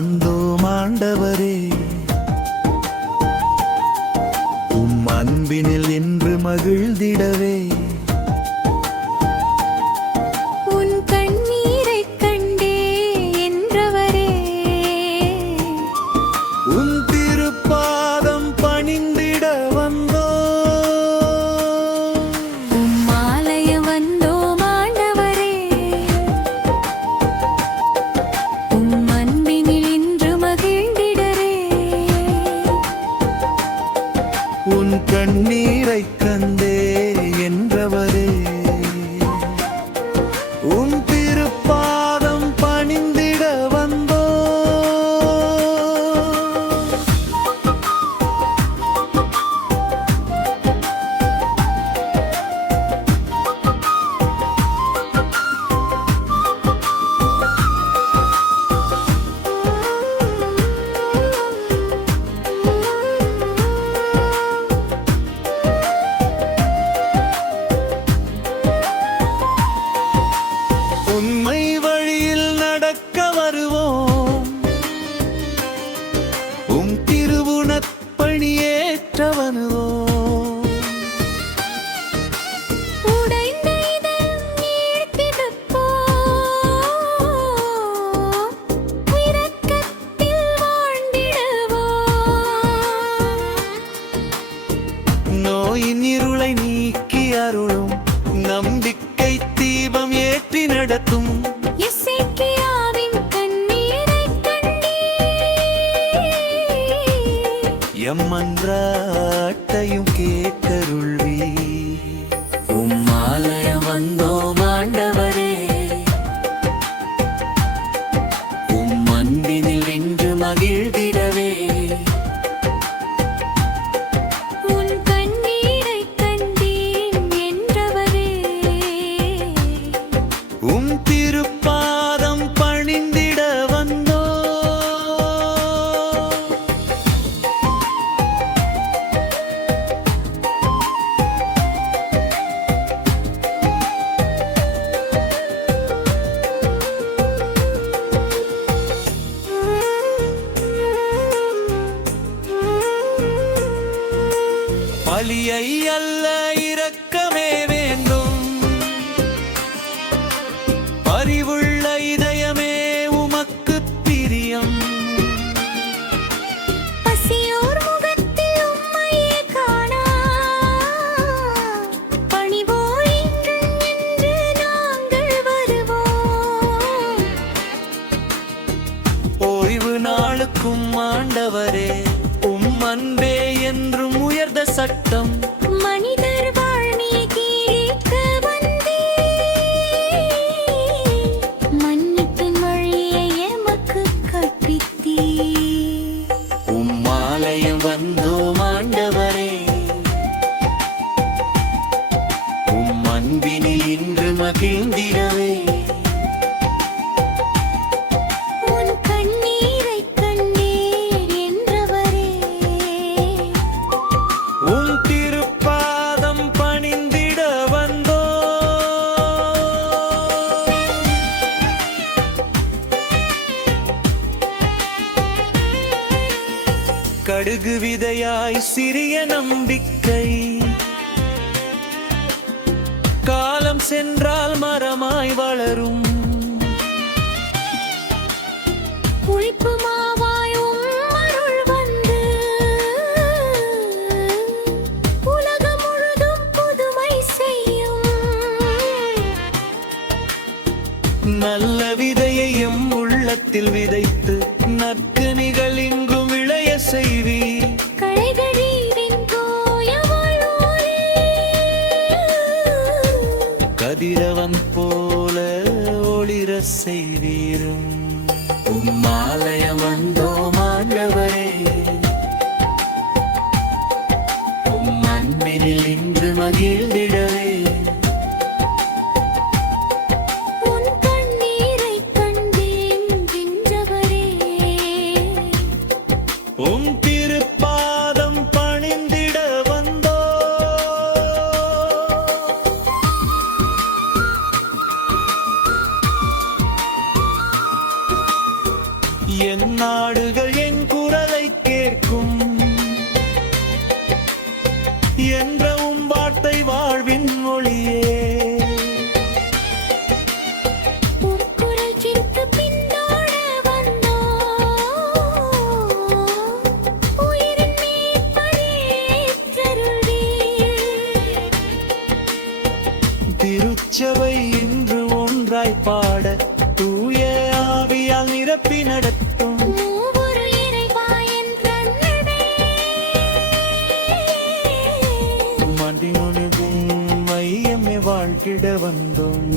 வந்தோம் ஆண்டவரே, அன்பினில் என்று மகிழ்ந்திடவே. உன் கண்ணீரைக் கண்டே என்றவரே, உன் திருப்பாதம் பணிந்திட வந்தோ. ஆலயம் வந்தோம் ஆண்டவரே, அன்பினில் என்று மகிழ்ந்திடவே. உன் கண்ணீரைக் கண்டே என்றவரே, உன் திருப்பாதம் பணிந்திட வந்தோ. உண்மை வழியில் நடக்க வருவோம், திருவுணப் பணியேற்ற வருவோம். உடைந்த இதயம் நீழ்த்திடப்போம், இரக்கத்தில் வாழ்ந்திடுவோம். நோயின் இருளை நீக்கி அருளும், நம்பிக்கை தீபம் ஏற்றி நடத்தும். எசேக்கியாவின் கண்ணீரைக் கண்டீர், எம் மன்றாட்டையும் கேட்டருள்வி. ஆலயம் வந்தோம் ஆண்டவரே, அன்பினில் என்று மகிழ்ந்திடவே. உன் கண்ணீரைக் கண்டேன் என்றவரே, திருப்பாதம் பணிந்திட வந்தோ. பலியை அல்ல இரக்கமே வேண்டும், பரிவுள்ள இதயமே உமக்கு பிரியம். பசியோர் முகத்தில் உம்மையே காணா, பணிவோர் இங்கும் என்று நாங்கள் வருவோம். ஓய்வு நாளுக்கும் ஆண்டவரே, அன்பே என்றும் உயர்ந்த சட்டம். மனிதர் வாழ்நீ கீழிக்க வந்தீர், மன்னிப்பின் வழியை எமக்கு கற்பித்தீர். ஆலயம் வந்தோம் ஆண்டவரே, அன்பினில் இன்று மகிழ்ந்திடவே. உன் கண்ணீரைக் கண்டேன் என்றவரே, உன் திருப்பாதம் பணிந்திட வந்தோ. கடுகு விதையாய் சிறிய நம்பிக்கை, காலம் சென்றால் மரமாய் வளரும். புளிப்பு மாவாய் உம் அருள் வந்து, உலகம் முழுதும் புதுமை செய்யும். நல்ல விதையை எம் உள்ளத்தில் விதைத்து, நற்கனிகள் இங்கும் விளைய செய்வி. களைகளின் தூய வாழ்வோரே, கதிரவன் போல ஒளிர செய்வீரும். ஆலயம் வந்தோம் ஆண்டவரே, அன்பினில் இன்று மகிழ்ந்திடவே. உன் கண்ணீரைக் கண்டேன் என்றவரே, திருப்பாதம் பணிந்திட வந்தோ. என் திருச்சபை இன்று ஒன்றாய் பாட தூய ஆவியால் நிரப்பி நடத்தும் மூவொரு இறைவா என்றே மண்டினுக்கும் மையமே வாழ்கிட வந்தோம்